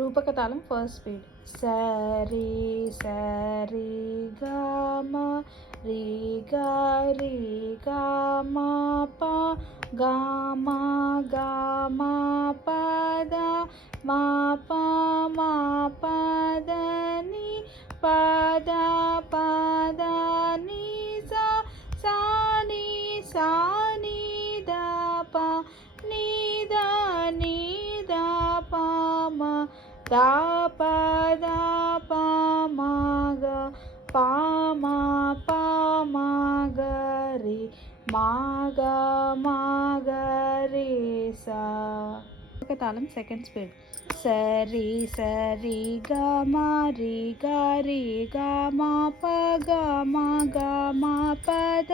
రూపక తాళం first speed. సరి సరి గమ రి గరి గమ ప గమ గమ పద మా ప మా పద ని పద పద ని సా సా ని సా ని ద ప ని ద ని ద ప మ ద ప ద ప మ గ ప మ ప మ గ రి మా గ మా గ రి సా. తాళం సెకండ్ స్పీడ్. సరి సరి గ మ రి గ రి గ మ ప గ మ గ మ పద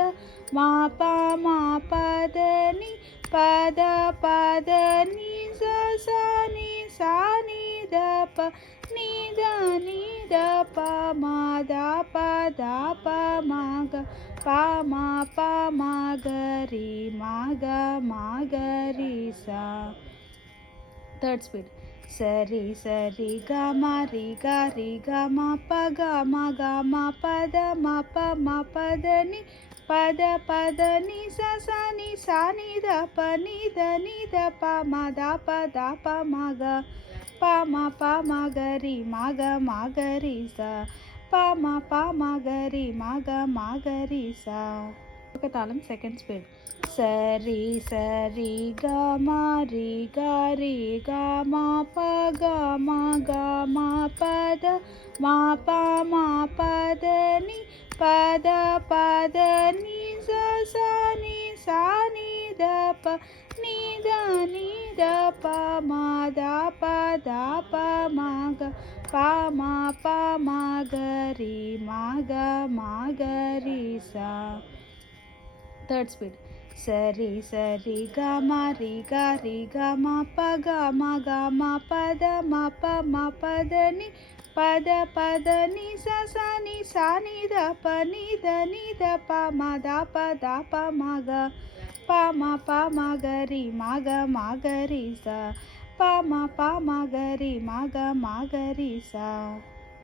మా ప మా పద ని పద పద ని స సా ని సా ని ద ప ని ద ని ద ప మా ద ప ద ప మా గ ప మా ప మా గ రి మా గ మా గ రి సా. Third speed. సరి సరి గ మ రి గ రి గ మ ప గ మ గ మ పద మ ప మ పద ని పద పద ని స సా ని సా ని ద ప ని ద ని ద ప మ ద ప ద ప మ గ ప మ ప మ గ రి మ గ మ గ రి సా. ప మ ప మ గ రి మ గ మ గ రి సా. తాళం సెకండ్ స్పీడ్. సరి సరి గ మ రి గ రి గ మ ప గ మ గ మ పద మా ప మా పద ని పద పద ని స సా ని సా ని ద ప ని ద ని ద ప మ ద ప ద ప మ గ ప మ ప మ గ రి మ గ మ గ రి సా. Third speed. సరి సరి గ మ రి గ రి గ మ ప గ మ గ మ పద మ ప మ పద ని పద పద ని స సా ని సా ని ద ప ని ద ని ద ప మ ద ప ద ప మ గ ప మ ప మ గ రి మ గ మ గ రి సా. ప మ ప మ గ రి మ గ మ గ రి సా.